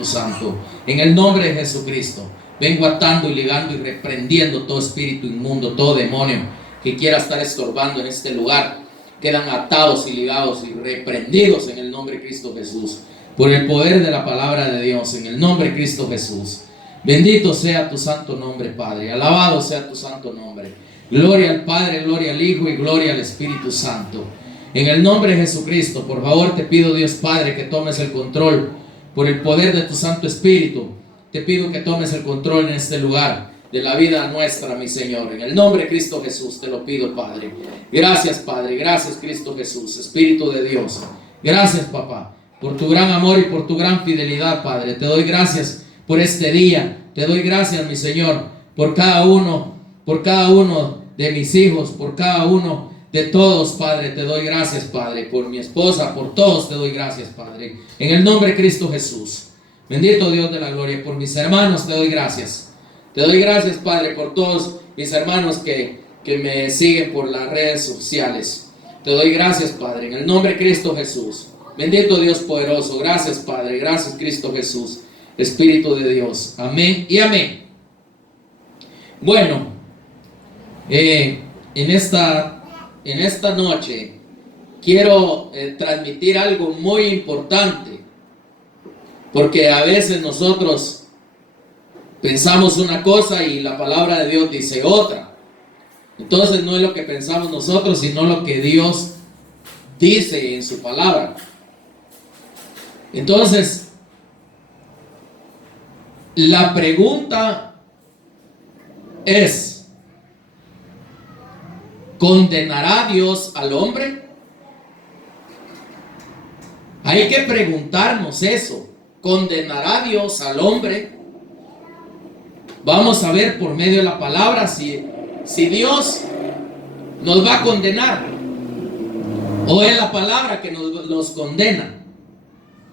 Espíritu Santo. En el nombre de Jesucristo, vengo atando y ligando y reprendiendo todo espíritu inmundo, todo demonio que quiera estar estorbando en este lugar. Quedan atados y ligados y reprendidos en el nombre de Cristo Jesús, por el poder de la palabra de Dios, en el nombre de Cristo Jesús. Bendito sea tu santo nombre, Padre. Alabado sea tu santo nombre. Gloria al Padre, gloria al Hijo y gloria al Espíritu Santo. En el nombre de Jesucristo, por favor te pido, Dios Padre, que tomes el control por el poder de tu Santo Espíritu. Te pido que tomes el control en este lugar de la vida nuestra, mi Señor. En el nombre de Cristo Jesús te lo pido, Padre. Gracias, Padre. Gracias, Cristo Jesús, Espíritu de Dios. Gracias, papá, por tu gran amor y por tu gran fidelidad, Padre. Te doy gracias por este día. Te doy gracias, mi Señor, por cada uno de mis hijos, por cada uno de todos, Padre. Te doy gracias, Padre, por mi esposa, por todos te doy gracias, Padre. En el nombre de Cristo Jesús. Bendito Dios de la gloria. Por mis hermanos te doy gracias. Te doy gracias, Padre, por todos mis hermanos que me siguen por las redes sociales. Te doy gracias, Padre, en el nombre de Cristo Jesús. Bendito Dios poderoso. Gracias, Padre. Gracias, Cristo Jesús, Espíritu de Dios. Amén y amén. Bueno, en esta noche quiero transmitir algo muy importante, porque a veces nosotros pensamos una cosa y la palabra de Dios dice otra. Entonces no es lo que pensamos nosotros, sino lo que Dios dice en su palabra. Entonces, la pregunta es: ¿condenará Dios al hombre? Hay que preguntarnos eso. ¿Condenará Dios al hombre? Vamos a ver por medio de la palabra si Dios nos va a condenar o es la palabra que nos condena.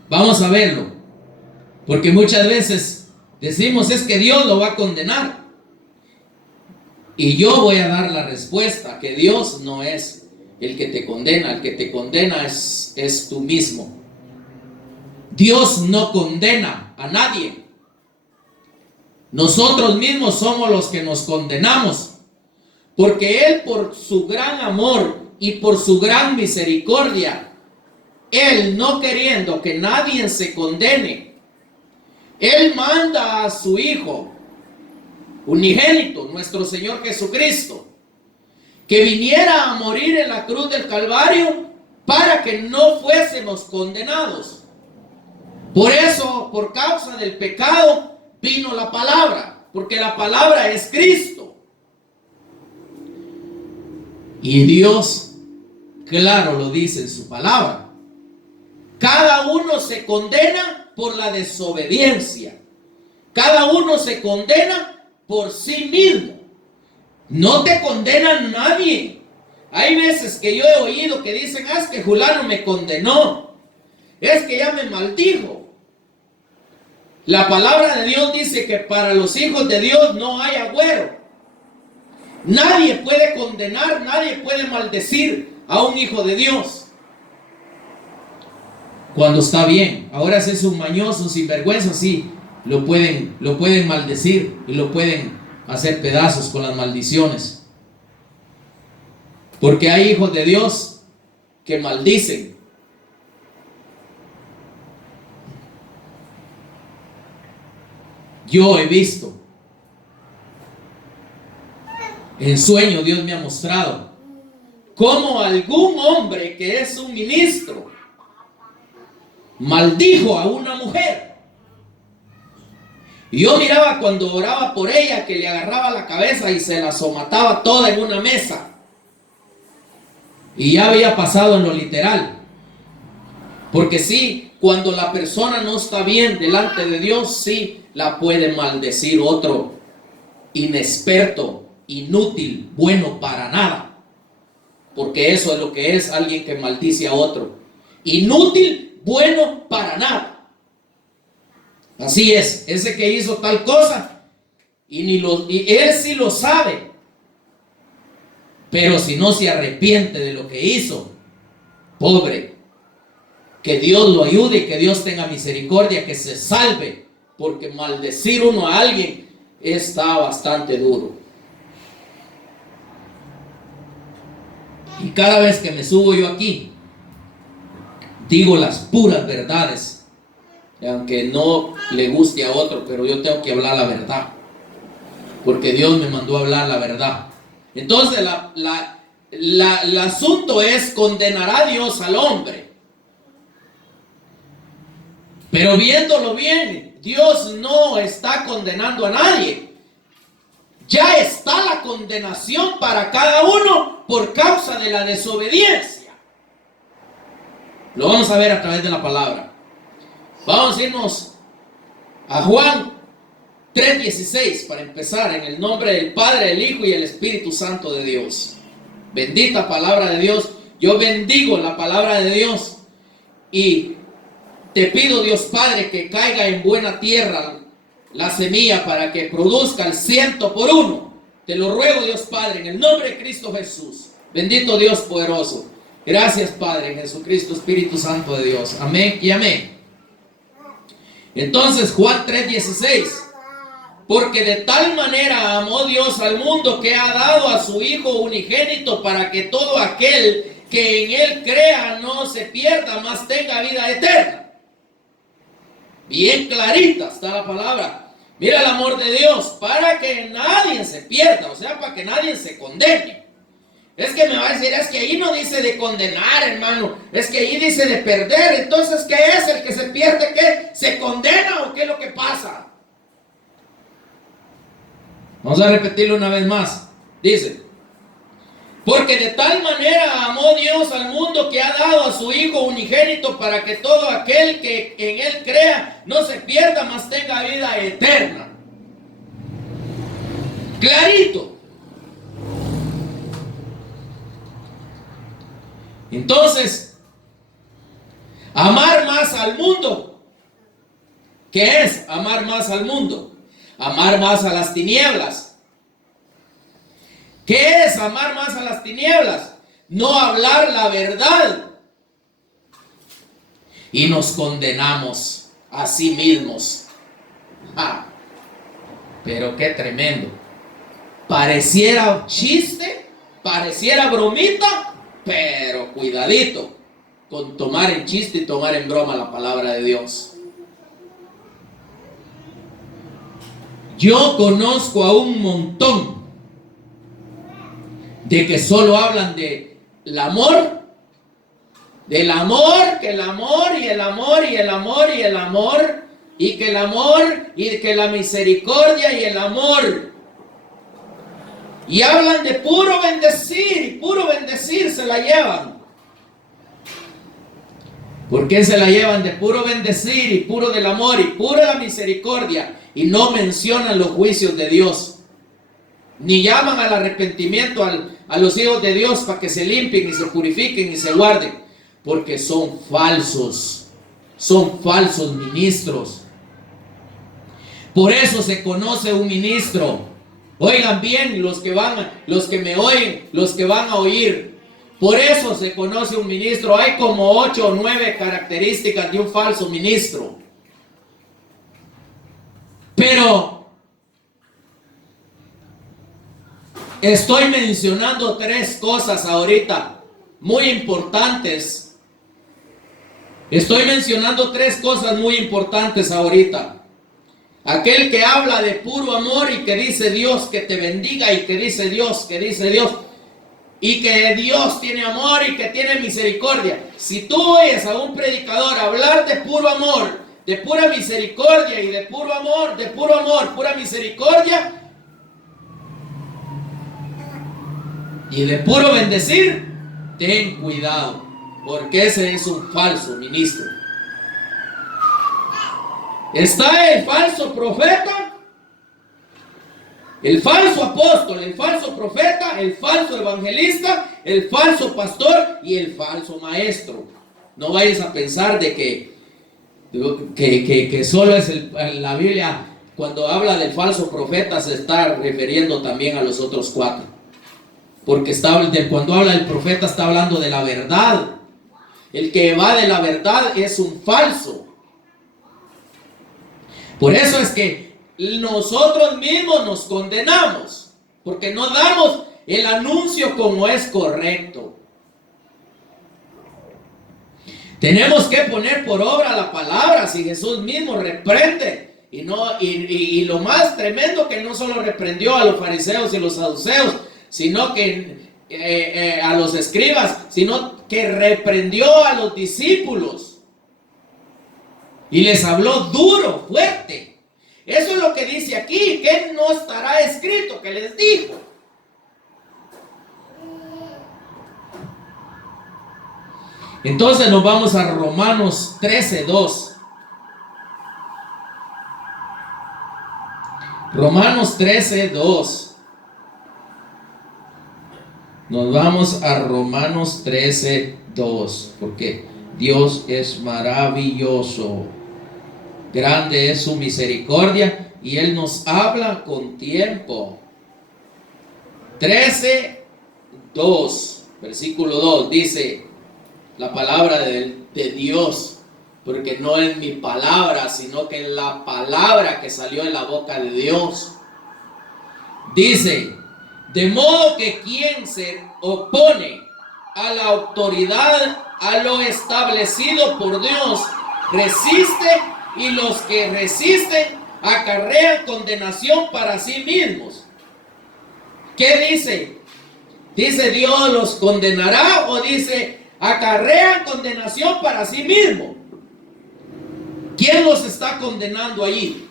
Vamos a verlo, porque muchas veces decimos es que Dios lo va a condenar, y yo voy a dar la respuesta: que Dios no es el que te condena. El que te condena es tú mismo. Dios no condena a nadie. Nosotros mismos somos los que nos condenamos, porque Él, por su gran amor y por su gran misericordia, Él, no queriendo que nadie se condene, Él manda a su Hijo unigénito, nuestro Señor Jesucristo, que viniera a morir en la cruz del Calvario para que no fuésemos condenados. Por eso, por causa del pecado, vino la palabra, porque la palabra es Cristo. Y Dios, claro, lo dice en su palabra: cada uno se condena por la desobediencia. Cada uno se condena por sí mismo. No te condena nadie. Hay veces que yo he oído que dicen: es que fulano me condenó, es que ya me maldijo. La palabra de Dios dice que para los hijos de Dios no hay agüero. Nadie puede condenar, nadie puede maldecir a un hijo de Dios cuando está bien. Ahora si es un mañoso, sinvergüenza, sí, lo pueden maldecir y lo pueden hacer pedazos con las maldiciones, porque hay hijos de Dios que maldicen. Yo he visto en sueño, Dios me ha mostrado cómo algún hombre que es un ministro maldijo a una mujer. Y yo miraba cuando oraba por ella que le agarraba la cabeza y se la somataba toda en una mesa. Y ya había pasado en lo literal. Porque sí, cuando la persona no está bien delante de Dios, sí la puede maldecir otro inexperto, inútil, bueno para nada. Porque eso es lo que es alguien que maldice a otro. Inútil, bueno para nada. Así es, ese que hizo tal cosa y él sí lo sabe, pero si no se arrepiente de lo que hizo, pobre, Que Dios lo ayude y que Dios tenga misericordia, que se salve, porque maldecir uno a alguien está bastante duro. Y cada vez que me subo yo aquí, digo las puras verdades, aunque no le guste a otro, pero yo tengo que hablar la verdad, porque Dios me mandó a hablar la verdad. Entonces el asunto es: ¿condenará Dios al hombre? Pero viéndolo bien, Dios no está condenando a nadie. Ya está la condenación para cada uno por causa de la desobediencia. Lo vamos a ver a través de la palabra. Vamos a irnos a Juan 3:16 para empezar, en el nombre del Padre, del Hijo y el Espíritu Santo de Dios. Bendita palabra de Dios. Yo bendigo la palabra de Dios y te pido, Dios Padre, que caiga en buena tierra la semilla para que produzca el 100 por 1. Te lo ruego, Dios Padre, en el nombre de Cristo Jesús. Bendito Dios poderoso. Gracias, Padre, en Jesucristo, Espíritu Santo de Dios. Amén y amén. Entonces, Juan 3:16. Porque de tal manera amó Dios al mundo que ha dado a su Hijo unigénito, para que todo aquel que en Él crea no se pierda, mas tenga vida eterna. Bien clarita está la palabra. Mira el amor de Dios, para que nadie se pierda, o sea, para que nadie se condene. Es que me va a decir, es que ahí no dice de condenar, hermano, es que ahí dice de perder. Entonces, ¿qué es? ¿El que se pierde qué? ¿Se condena o qué es lo que pasa? Vamos a repetirlo una vez más. Dice: porque de tal manera amó Dios al mundo que ha dado a su Hijo unigénito, para que todo aquel que en Él crea no se pierda, mas tenga vida eterna. Clarito. Entonces, amar más al mundo. ¿Qué es amar más al mundo? Amar más a las tinieblas. ¿Qué es amar más a las tinieblas? No hablar la verdad. Y nos condenamos a sí mismos. Pero qué tremendo. Pareciera chiste, pareciera bromita, pero cuidadito con tomar en chiste y tomar en broma la palabra de Dios. Yo conozco a un montón de que solo hablan del amor, que el amor y el amor y el amor y el amor, y que el amor y que la misericordia y el amor. Y hablan de puro bendecir se la llevan. ¿Por qué se la llevan de puro bendecir y puro del amor y pura la misericordia? Y no mencionan los juicios de Dios, ni llaman al arrepentimiento a los hijos de Dios para que se limpien y se purifiquen y se guarden, porque son falsos ministros. Por eso se conoce un ministro. Oigan bien los que me oyen, los que van a oír. Por eso se conoce un ministro. Hay como 8 o 9 características de un falso ministro. Pero estoy mencionando 3 cosas ahorita muy importantes. Estoy mencionando 3 cosas muy importantes ahorita. Aquel que habla de puro amor y que dice Dios que te bendiga y que dice Dios, y que Dios tiene amor y que tiene misericordia. Si tú oyes a un predicador hablar de puro amor, de pura misericordia y de puro amor, pura misericordia y de puro bendecir, ten cuidado, porque ese es un falso ministro. Está el falso profeta, el falso apóstol, el falso profeta, el falso evangelista, el falso pastor y el falso maestro. No vayas a pensar de que solo es la Biblia, cuando habla del falso profeta se está refiriendo también a los otros 4. Porque cuando habla del profeta está hablando de la verdad. El que evade la verdad es un falso. Por eso es que nosotros mismos nos condenamos, porque no damos el anuncio como es correcto. Tenemos que poner por obra la palabra. Si Jesús mismo reprende, y lo más tremendo, que no solo reprendió a los fariseos y los saduceos, sino que a los escribas, sino que reprendió a los discípulos y les habló duro, fuerte. Eso es lo que dice aquí, que no estará escrito, que les dijo. Entonces nos vamos a Romanos 13:2. Romanos 13:2. Nos vamos a Romanos 13:2, porque Dios es maravilloso. Grande es su misericordia y Él nos habla con tiempo. 13:2, versículo 2, dice la palabra de Dios, porque no es mi palabra, sino que es la palabra que salió de la boca de Dios. Dice: de modo que quien se opone a la autoridad, a lo establecido por Dios, resiste, y los que resisten acarrean condenación para sí mismos. ¿Qué dice? ¿Dice Dios los condenará o dice acarrean condenación para sí mismos? ¿Quién los está condenando allí?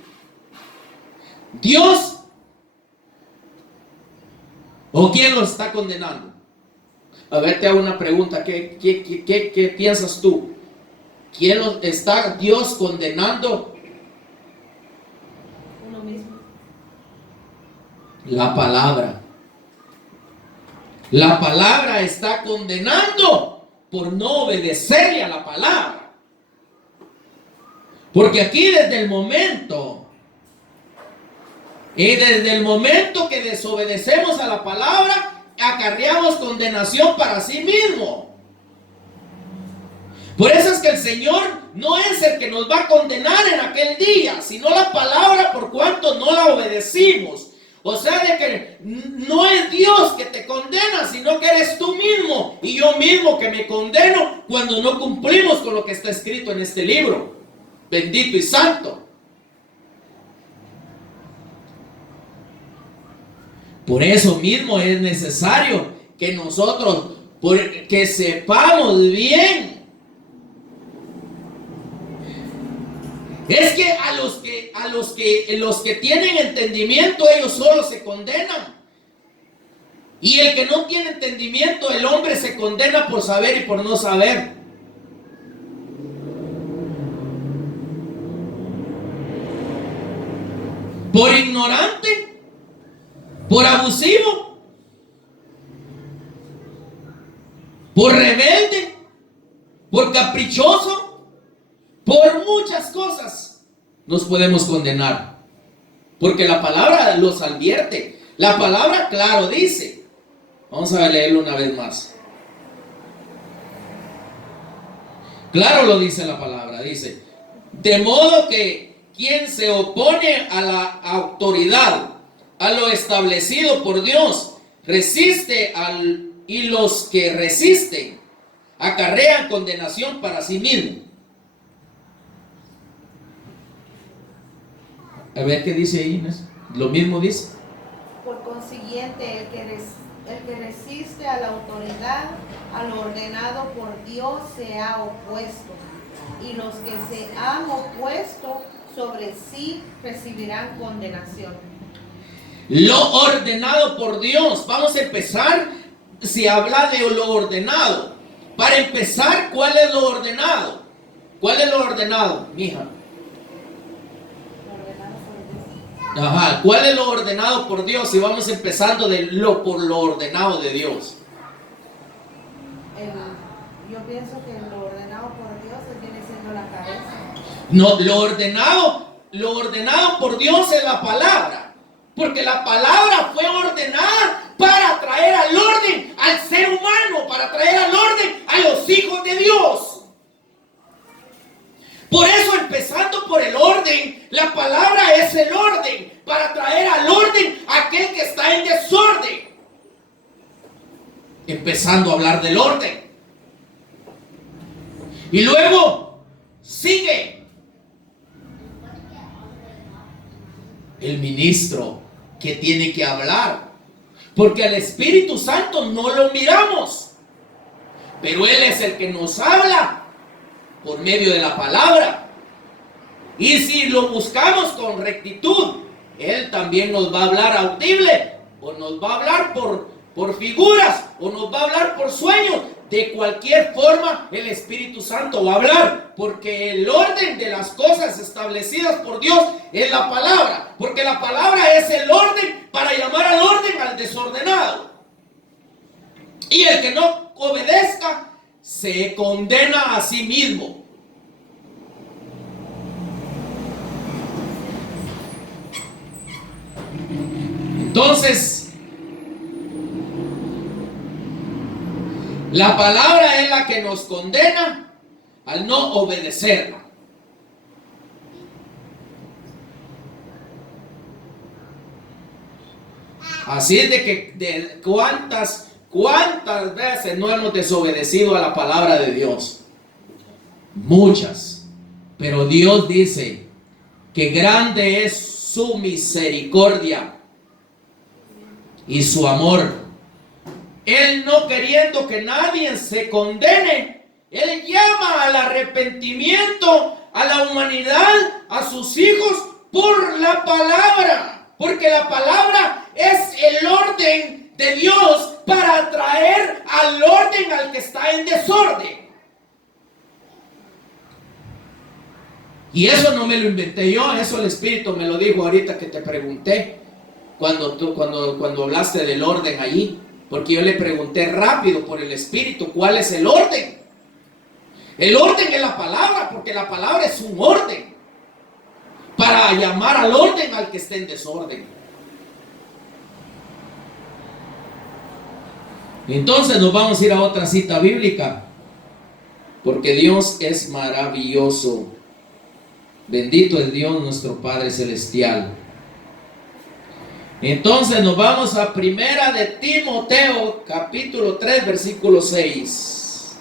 ¿Dios? ¿O quién los está condenando? A ver, te hago una pregunta. ¿Qué piensas tú? ¿Quién los está Dios condenando? Uno mismo. La palabra. La palabra está condenando por no obedecerle a la palabra. Porque aquí desde el momento que desobedecemos a la palabra, acarreamos condenación para sí mismo. Por eso es que el Señor no es el que nos va a condenar en aquel día, sino la palabra, por cuanto no la obedecimos. O sea, de que no es Dios que te condena, sino que eres tú mismo y yo mismo que me condeno cuando no cumplimos con lo que está escrito en este libro bendito y santo. Por eso mismo es necesario que nosotros, que sepamos bien. Es que los que tienen entendimiento, ellos solo se condenan. Y el que no tiene entendimiento, el hombre se condena por saber y por no saber. Por ignorante, por abusivo, por rebelde, por caprichoso. Por muchas cosas nos podemos condenar, porque la palabra los advierte. La palabra, claro, dice. Vamos a leerlo una vez más. Claro lo dice la palabra, dice: de modo que quien se opone a la autoridad, a lo establecido por Dios, resiste y los que resisten acarrean condenación para sí mismos. A ver qué dice ahí, Inés. Lo mismo dice. Por consiguiente, el que resiste a la autoridad, a lo ordenado por Dios, se ha opuesto. Y los que se han opuesto sobre sí recibirán condenación. Lo ordenado por Dios. Vamos a empezar, si habla de lo ordenado. Para empezar, ¿cuál es lo ordenado? ¿Cuál es lo ordenado, mija? Ajá, ¿cuál es lo ordenado por Dios? Y vamos empezando por lo ordenado de Dios. Yo pienso que lo ordenado por Dios viene siendo la cabeza. No, lo ordenado por Dios es la palabra. Porque la palabra fue ordenada para traer al orden al ser humano, para traer al orden a los hijos de Dios. Por eso, empezando por el orden, la palabra es el orden, para traer al orden a aquel que está en desorden. Empezando a hablar del orden. Y luego sigue el ministro que tiene que hablar, porque al Espíritu Santo no lo miramos, pero Él es el que nos habla por medio de la palabra. Y si lo buscamos con rectitud, Él también nos va a hablar audible, o nos va a hablar por figuras, o nos va a hablar por sueños. De cualquier forma, el Espíritu Santo va a hablar, porque el orden de las cosas establecidas por Dios es la palabra, porque la palabra es el orden para llamar al orden al desordenado. Y el que no obedezca se condena a sí mismo. Entonces, la palabra es la que nos condena al no obedecerla. Así es de que cuántas veces no hemos desobedecido a la palabra de Dios. Muchas. Pero Dios dice que grande es su misericordia y su amor. Él, no queriendo que nadie se condene, Él llama al arrepentimiento a la humanidad, a sus hijos, por la palabra. Porque la palabra es el orden de Dios para traer al orden al que está en desorden. Y eso no me lo inventé yo, eso el Espíritu me lo dijo ahorita que te pregunté, cuando hablaste del orden allí. Porque yo le pregunté rápido por el Espíritu, ¿cuál es el orden? El orden es la palabra, porque la palabra es un orden para llamar al orden al que esté en desorden. Entonces nos vamos a ir a otra cita bíblica, porque Dios es maravilloso. Bendito es Dios nuestro Padre Celestial. Entonces nos vamos a Primera de Timoteo, capítulo 3, versículo 6.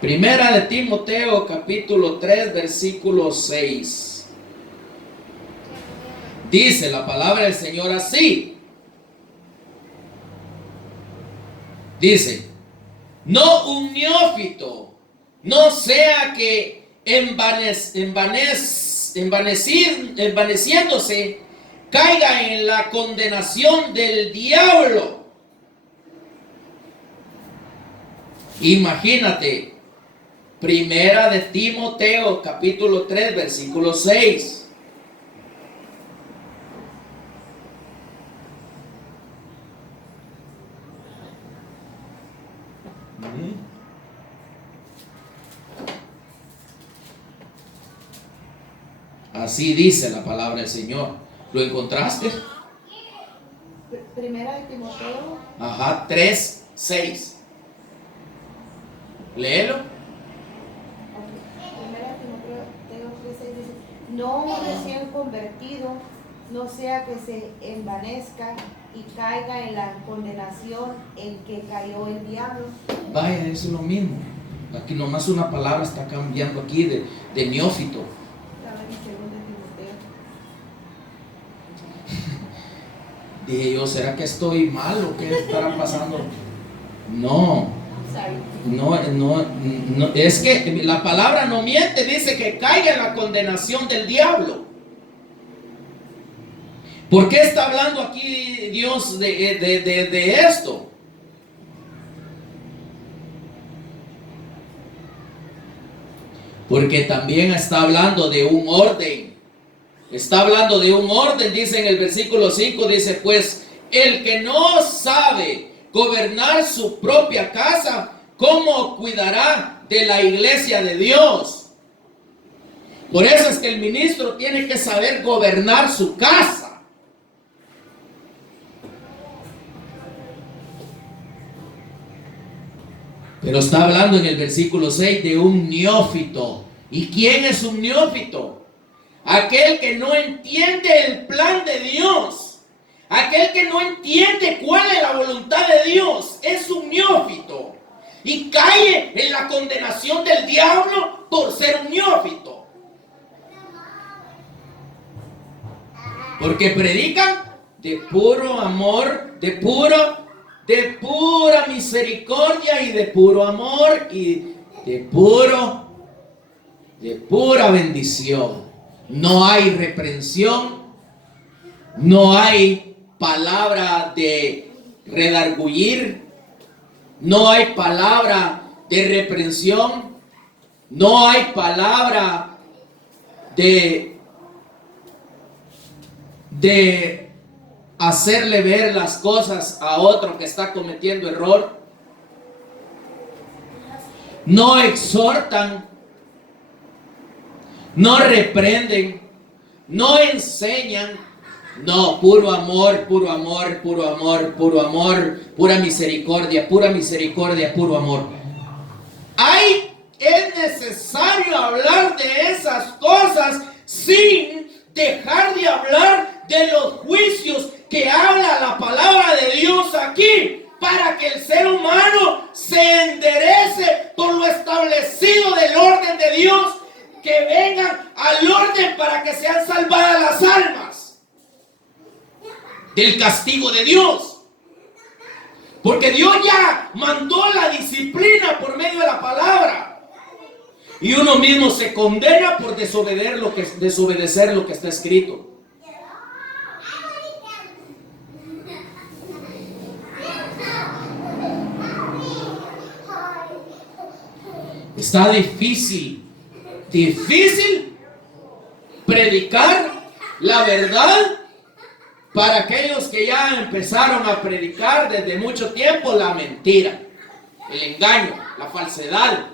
Primera de Timoteo, capítulo 3, versículo 6. Dice la palabra del Señor así. Dice: no un neófito, no sea que envaneciéndose, caiga en la condenación del diablo. Imagínate, Primera de Timoteo, capítulo 3, versículo 6. Así dice la palabra del Señor. ¿Lo encontraste? Primera de Timoteo. Ajá, 3, 6. Léelo. Primera de Timoteo 3, 6 dice: no un recién convertido, no sea que se envanezca y caiga en la condenación en que cayó el diablo. Vaya, eso es lo mismo. Aquí nomás una palabra está cambiando aquí de neófito. Dije yo, ¿será que estoy mal o qué estará pasando? No, es que la palabra no miente, dice que caiga en la condenación del diablo. ¿Por qué está hablando aquí Dios de esto? Porque también está hablando de un orden. Está hablando de un orden, dice en el versículo 5, dice: pues el que no sabe gobernar su propia casa, ¿cómo cuidará de la iglesia de Dios? Por eso es que el ministro tiene que saber gobernar su casa. Pero está hablando en el versículo 6 de un neófito. ¿Y quién es un neófito? Aquel que no entiende el plan de Dios. Aquel que no entiende cuál es la voluntad de Dios. Es un neófito. Y cae en la condenación del diablo por ser un neófito. Porque predican de puro amor, de pura misericordia y de puro amor y de pura bendición. No hay reprensión, no hay palabra de redargüir, no hay palabra de reprensión, no hay palabra de hacerle ver las cosas a otro que está cometiendo error. No exhortan, no reprenden, no enseñan. No, puro amor, puro amor, puro amor, puro amor, pura misericordia, puro amor. Es necesario hablar de esas cosas sin dejar de hablar de los juicios que habla la palabra de Dios aquí, para que el ser humano se enderece por lo establecido del orden de Dios, que vengan al orden para que sean salvadas las almas del castigo de Dios. Porque Dios ya mandó la disciplina por medio de la palabra. Y uno mismo se condena por desobedecer lo que está escrito. Está difícil predicar la verdad para aquellos que ya empezaron a predicar desde mucho tiempo la mentira, el engaño, la falsedad,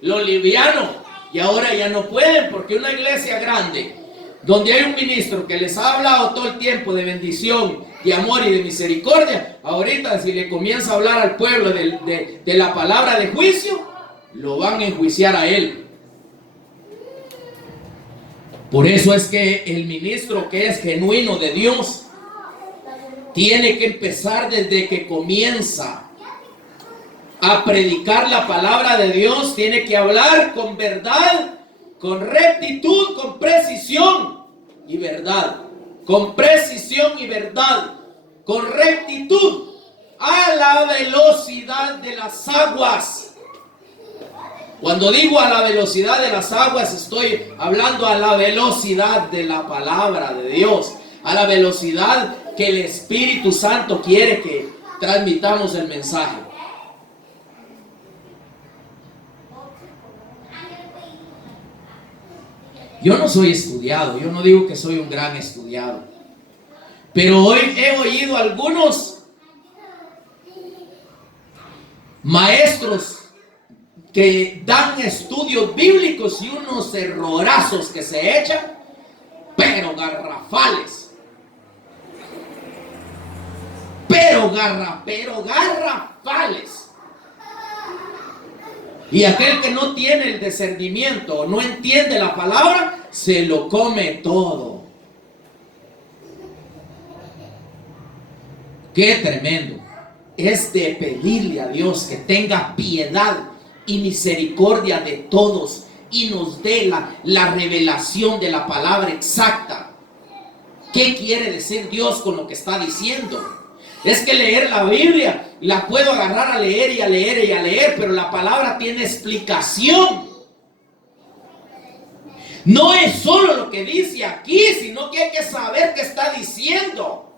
lo liviano, y ahora ya no pueden, porque una iglesia grande donde hay un ministro que les ha hablado todo el tiempo de bendición, de amor y de misericordia, ahorita si le comienza a hablar al pueblo de la palabra de juicio, lo van a enjuiciar a él. Por eso es que el ministro que es genuino de Dios tiene que empezar desde que comienza a predicar la palabra de Dios. Tiene que hablar con verdad, con rectitud, con precisión y verdad. Con precisión y verdad, con rectitud, a la velocidad de las aguas. Cuando digo a la velocidad de las aguas, estoy hablando a la velocidad de la palabra de Dios, a la velocidad que el Espíritu Santo quiere que transmitamos el mensaje. Yo no soy estudiado, yo no digo que soy un gran estudiado, pero hoy he oído algunos maestros que dan estudios bíblicos y unos errorazos que se echan, pero garrafales. Pero garrafales. Y aquel que no tiene el discernimiento, no entiende la palabra, se lo come todo. Qué tremendo. Es de pedirle a Dios que tenga piedad y misericordia de todos y nos dé la revelación de la palabra exacta. ¿Qué quiere decir Dios con lo que está diciendo? Es que leer la Biblia la puedo agarrar a leer y a leer y a leer, pero la palabra tiene explicación. No es solo lo que dice aquí, sino que hay que saber qué está diciendo.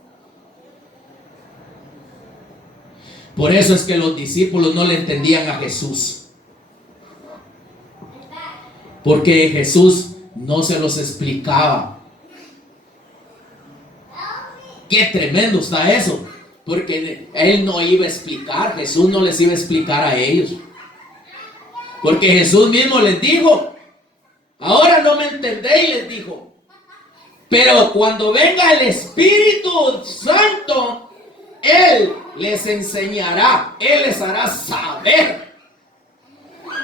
Por eso es que los discípulos no le entendían a Jesús, porque Jesús no se los explicaba. Qué tremendo está eso, porque Él no iba a explicar, Jesús no les iba a explicar a ellos, porque Jesús mismo les dijo: Ahora no me entendéis, les dijo. Pero cuando venga el Espíritu Santo, Él les enseñará, Él les hará saber.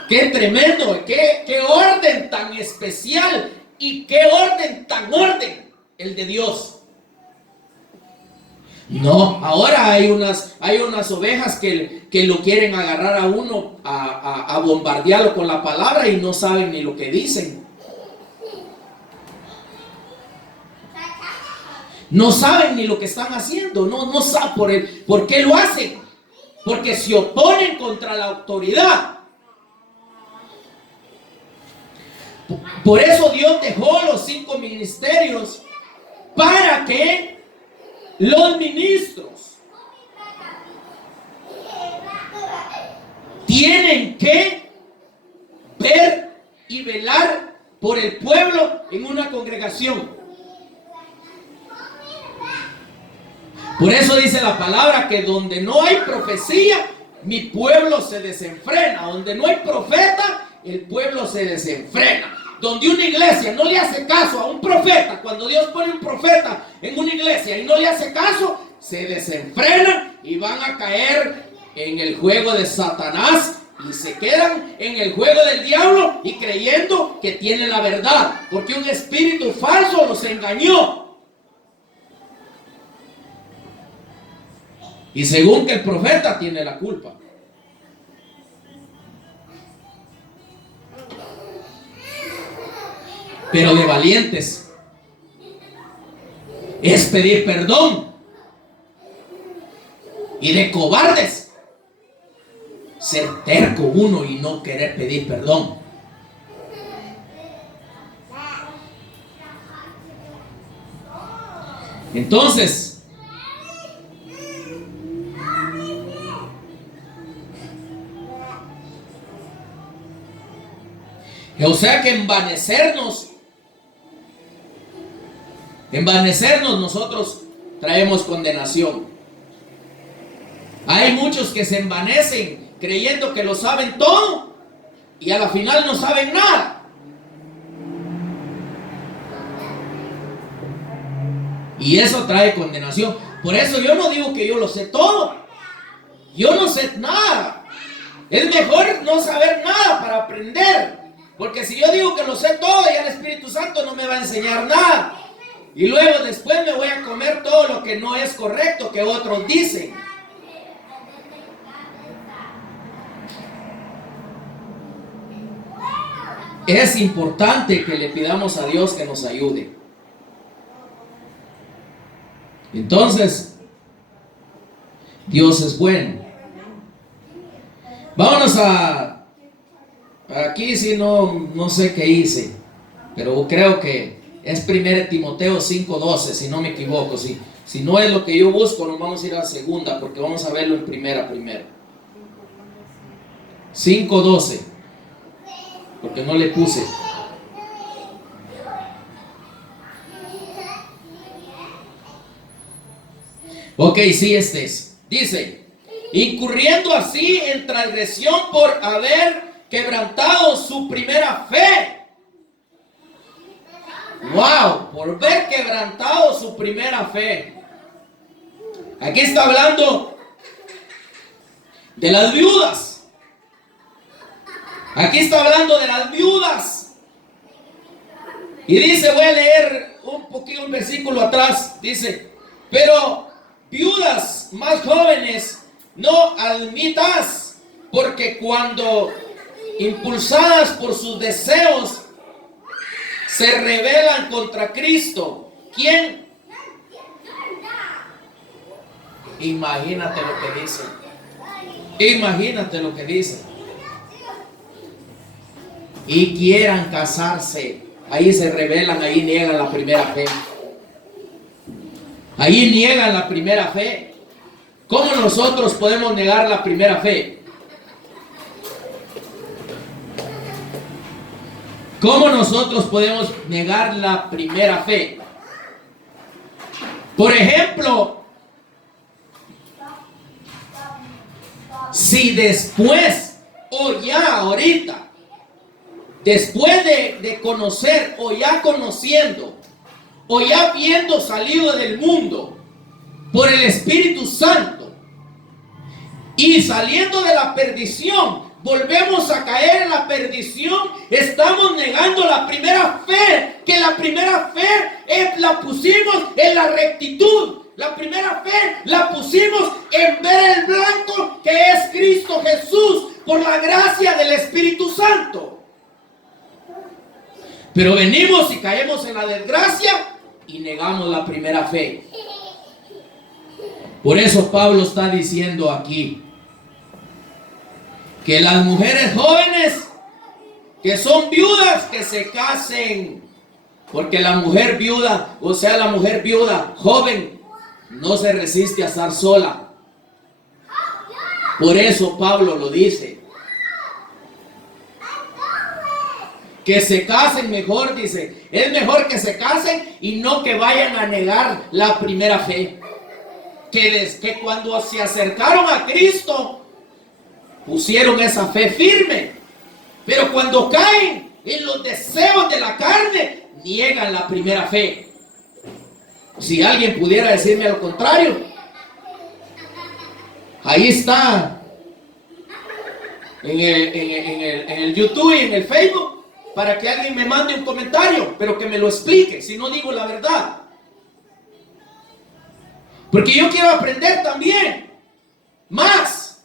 Qué tremendo, qué orden tan especial y qué orden tan orden el de Dios. No, ahora hay unas ovejas que lo quieren agarrar a uno, a bombardearlo con la palabra y no saben ni lo que dicen. No saben ni lo que están haciendo, no saben por qué lo hacen. Porque se oponen contra la autoridad. Por eso Dios dejó los 5 ministerios para que los ministros tienen que ver y velar por el pueblo en una congregación. Por eso dice la palabra que donde no hay profecía, mi pueblo se desenfrena. Donde no hay profeta, el pueblo se desenfrena. Donde una iglesia no le hace caso a un profeta, cuando Dios pone un profeta en una iglesia y no le hace caso, se desenfrenan y van a caer en el juego de Satanás y se quedan en el juego del diablo y creyendo que tienen la verdad, porque un espíritu falso los engañó. Y según que el profeta tiene la culpa. Pero de valientes es pedir perdón. Y de cobardes ser terco uno y no querer pedir perdón. Entonces, o sea que envanecernos nosotros traemos condenación. Hay muchos que se envanecen creyendo que lo saben todo y a la final no saben nada. Y eso trae condenación. Por eso yo no digo que yo lo sé todo. Yo no sé nada. Es mejor no saber nada para aprender. Porque si yo digo que lo sé todo, ya el Espíritu Santo no me va a enseñar nada. Y luego después me voy a comer todo lo que no es correcto, que otros dicen. Es importante que le pidamos a Dios que nos ayude. Entonces, Dios es bueno. Vámonos aquí si no sé qué hice, pero creo que es 1 Timoteo 5:12, si no me equivoco. Si no es lo que yo busco, nos vamos a ir a la segunda, porque vamos a verlo en primero. 5:12, porque no le puse. Ok, sí, este es. Dice: incurriendo así en transgresión por haber quebrantado su primera fe. Wow, por haber quebrantado su primera fe. Aquí está hablando de las viudas. Aquí está hablando de las viudas. Y dice, voy a leer un poquito un versículo atrás. Dice: pero viudas más jóvenes no admitas, porque cuando impulsadas por sus deseos se rebelan contra Cristo, ¿quién? Imagínate lo que dice. Imagínate lo que dice. Y quieran casarse, ahí se rebelan, ahí niegan la primera fe. Ahí niegan la primera fe. ¿Cómo nosotros podemos negar la primera fe? ¿Cómo nosotros podemos negar la primera fe? Por ejemplo, si después o ya ahorita después de conocer o ya conociendo o ya habiendo salido del mundo por el Espíritu Santo y saliendo de la perdición, volvemos a caer en la perdición, estamos negando la primera fe, que la primera fe la pusimos en la rectitud. La primera fe la pusimos en ver el blanco que es Cristo Jesús por la gracia del Espíritu Santo. Pero venimos y caemos en la desgracia y negamos la primera fe. Por eso Pablo está diciendo aquí que las mujeres jóvenes que son viudas, que se casen, porque la mujer viuda, o sea, la mujer viuda joven, no se resiste a estar sola. Por eso Pablo lo dice. Que se casen mejor, dice. Es mejor que se casen y no que vayan a negar la primera fe. Que cuando se acercaron a Cristo, pusieron esa fe firme. Pero cuando caen en los deseos de la carne, niegan la primera fe. Si alguien pudiera decirme lo contrario, ahí está en el YouTube y en el Facebook, para que alguien me mande un comentario, pero que me lo explique, si no digo la verdad. Porque yo quiero aprender también más.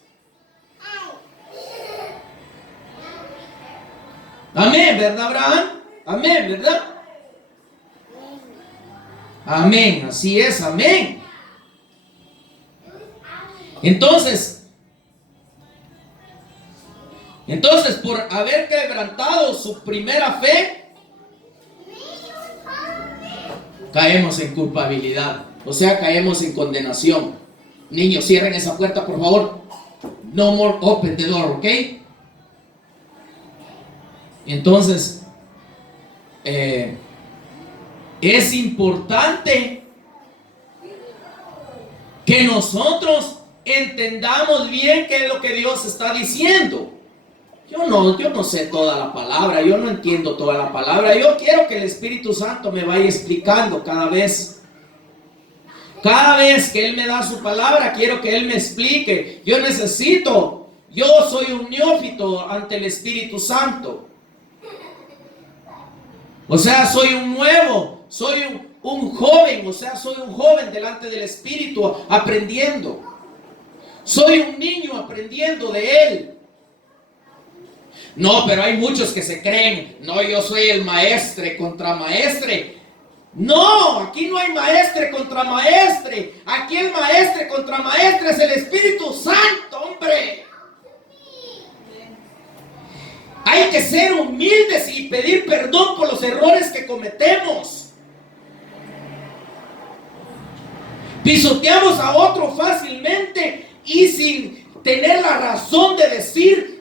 Amén, ¿verdad, Abraham? Amén, ¿verdad? Amén, así es, amén. Entonces, por haber quebrantado su primera fe, caemos en culpabilidad, o sea, caemos en condenación. Niños, cierren esa puerta, por favor. No more open the door, ¿ok? Entonces, es importante que nosotros entendamos bien qué es lo que Dios está diciendo. Yo no sé toda la palabra, yo no entiendo toda la palabra. Yo quiero que el Espíritu Santo me vaya explicando cada vez. Cada vez que Él me da su palabra, quiero que Él me explique. Yo soy un neófito ante el Espíritu Santo. O sea, soy un nuevo, soy un joven, o sea, soy un joven delante del Espíritu aprendiendo. Soy un niño aprendiendo de Él. No, pero hay muchos que se creen, no, yo soy el maestre contra maestre. No, aquí no hay maestre contra maestre. Aquí el maestre contra maestre es el Espíritu Santo, hombre. Hay que ser humildes y pedir perdón por los errores que cometemos. Pisoteamos a otro fácilmente y sin tener la razón de decir